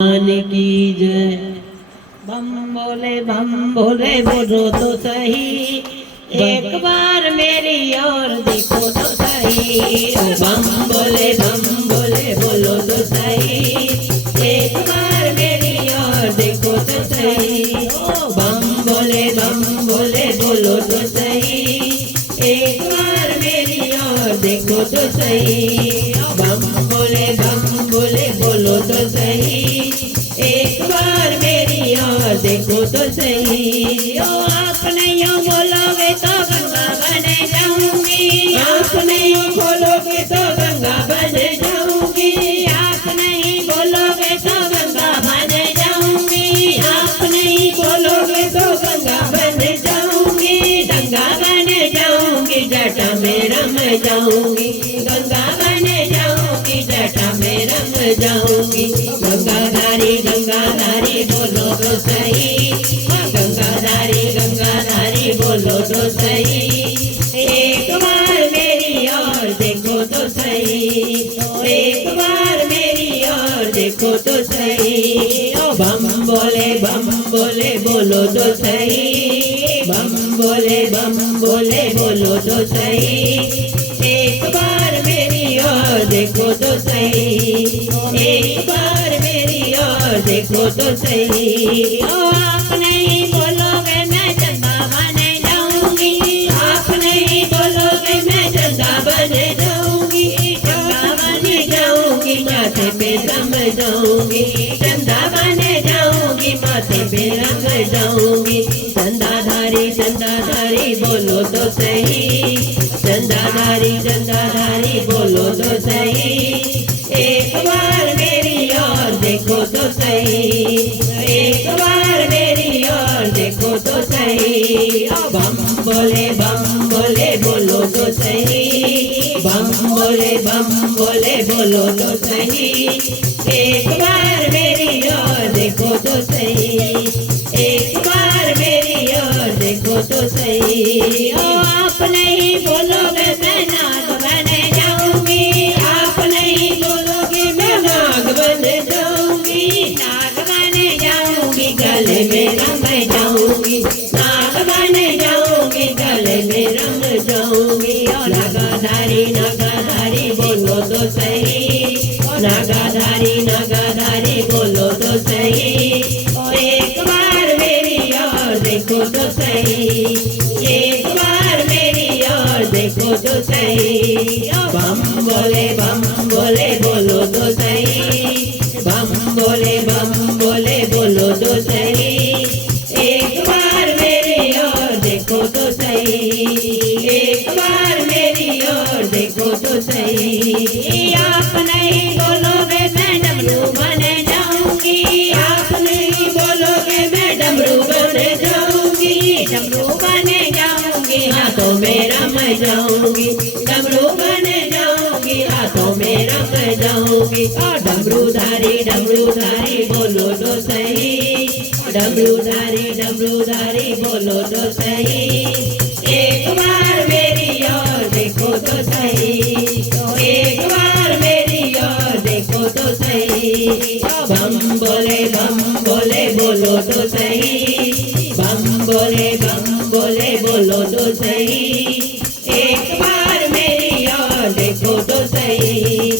भगवान की जय। बम बोले बोलो तो सही, एक बार मेरी ओर देखो तो सही। ओ बम बोले बोलो तो सही, एक बार मेरी ओर देखो तो सही। ओ बम बोले बोलो तो सही, एक बार मेरी ओर देखो तो सही। ओ बम बोले बोलो तो सही, एक बार मेरी ओर देखो तो सही। ओ आप नहीं बोलोगे तो गंगा बन जाऊंगी, आप नहीं बोलोगे तो गंगा बन जाऊंगी, आप नहीं बोलोगे तो गंगा बन जाऊंगी, आप नहीं बोलोगे तो गंगा बन जाऊंगी, गंगा बन जाऊंगी, जटा में रम जाऊंगी, गंगा बन जाऊंगी, जटा में रम जाऊंगी। गंगाधारी बोलो तो सही, गंगाधारी बोलो तो सही, एक बार मेरी ओर देखो तो सही, एक बार मेरी ओर देखो तो सही। ओ बम बोले बोलो तो सही, बम बोले बोलो तो सही, एक बार मेरी ओर देखो तो सही, एक बार मेरी ओर देखो तो सही। ओ आप नहीं बोलोगे मैं चंदा बन जाऊंगी, आप नहीं बोलोगे मैं चंदा बन जाऊंगी, चंदा बन जाऊंगी, माथे पे रम जाऊंगी, चंदा बन जाऊंगी, माथे पे रंग जाऊंगी। चंदाधारी बोलो तो सही, चंदाधारी बोलो तो सही, एक बार मेरी ओर देखो तो सही, एक बार मेरी ओर देखो तो सही। ओ बम बोले बोलो तो सही, बम बोले बोलो तो सही, एक बार मेरी ओर देखो तो सही, एक बार मेरी ओर देखो तो सही। ओ आप नहीं बोलोगे मैं नाग बन जाऊंगी, आप नहीं बोलोगे मैं नाग बन जाऊंगी, नाग बन जाऊंगी, गले में रंग जाऊंगी, नाग बन जाऊंगी, गले में रंग जाऊंगी। और नागाधारी बोलो तो सही, नागाधारी बोलो तो सही, एक बार मेरी ओर देखो तो सही, एक बार मेरी ओर देखो तो सही। ओ बम बोले बोलो तो सही, बम बोले बोलो तो सही, एक बार मेरी ओर देखो तो सही, एक बार मेरी ओर देखो तो सही। आप नहीं बोलोगे मैं डमरू बन जाऊंगी, आप नहीं बोलोगे मैं डमरू बन जाऊंगी, डमरू बन जाऊंगी, हाथों में रम जाऊंगी, डमरू बन जाऊंगी, हाथों में रम जाऊंगी। और डमरूधारी बोलो तो सही, डमरूधारी बोलो तो सही, एक बार मेरी ओर देखो तो सही, एक बार मेरी ओर देखो तो सही। बम बोले बोलो तो सही, बम बोले बोलो तो सही, एक बार मेरी ओर देखो तो सही,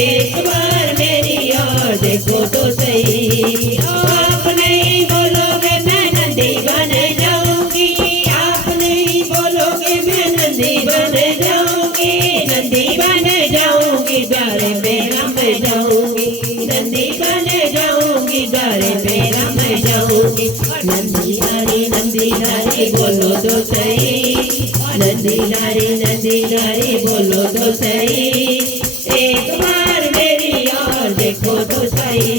एक बार मेरी ओर देखो तो सही। आप नहीं बोलोगे मैं नंदी बन जाऊंगी, आप नहीं बोलोगे मैं नंदी बन जाऊंगी, नंदी बन जाऊंगी, प्यारे पे रम जाऊंगी, नंदी बन जाऊंगी, प्यारे पे रम जाऊंगी। नंदीधारी बोलो तो सही, नंदीधारी बोलो तो सही, एक बार मेरी ओर देखो तो सही,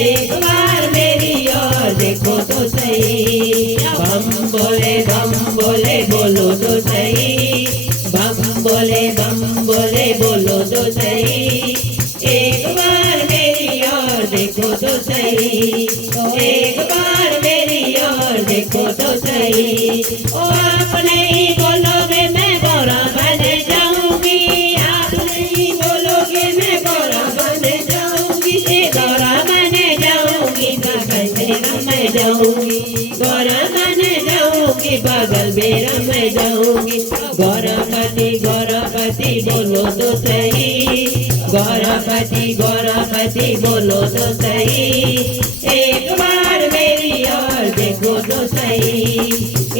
एक बार मेरी ओर देखो तो सही। बम बोले बोलो तो सही, बम बोले बोलो तो सही, एक बार मेरी ओर देखो तो सही, एक बार मेरी ओर देखो तो सही। ओ आप नहीं बोलोगे मैं गौरा बन जाऊंगी, आप नहीं बोलोगे मैं गौरा बन जाऊंगी, गौरा बन जाऊंगी, गौरवन जाऊंगी, बगल में रम जाऊंगी। गौरपति गौरपति बोलो तो सही, गौरपति गौरपति बोलो तो सही। एक बार मेरी ओर देखो तो सही,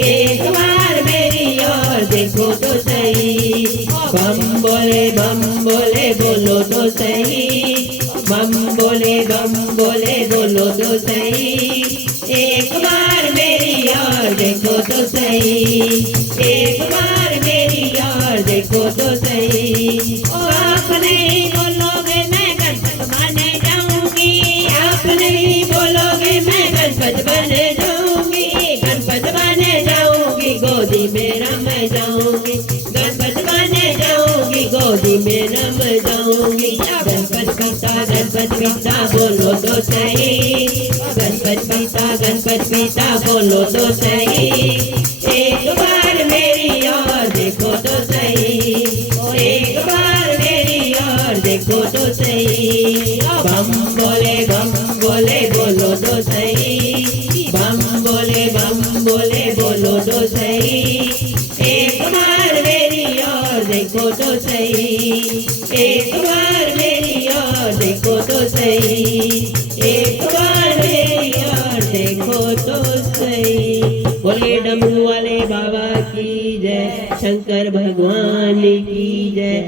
एक बार मेरी ओर देखो तो सही। बम बोले बोलो तो सही, बम बोले बोलो तो सही। एक बार मेरी ओर देखो तो सही, एक बार मेरी ओर देखो तो सही। ओ आप नहीं बोलोगे मैं गणपत बन जाऊंगी, आप नहीं बोलोगे मैं गणपत बन जाऊंगी, गणपत बन जाऊंगी, गोदी में रम जाऊंगी, गणपत बन जाऊंगी, गोदी में रम जाऊंगी। गणपत पिता बोलो तो सही, गणपत पिता बोलो तो सही। एक बार मेरी ओर देखो तो सही, एक बार मेरी ओर देखो तो सही। बम बोले बोलो तो सही, बम बोले बोलो तो सही। एक बार मेरी ओर देखो तो सही, एक बार मेरी ओर देखो तो सही, एक बार मेरी ओर देखो तो सही। बोले डमरू वाले बाबा की जय, शंकर भगवान की जय।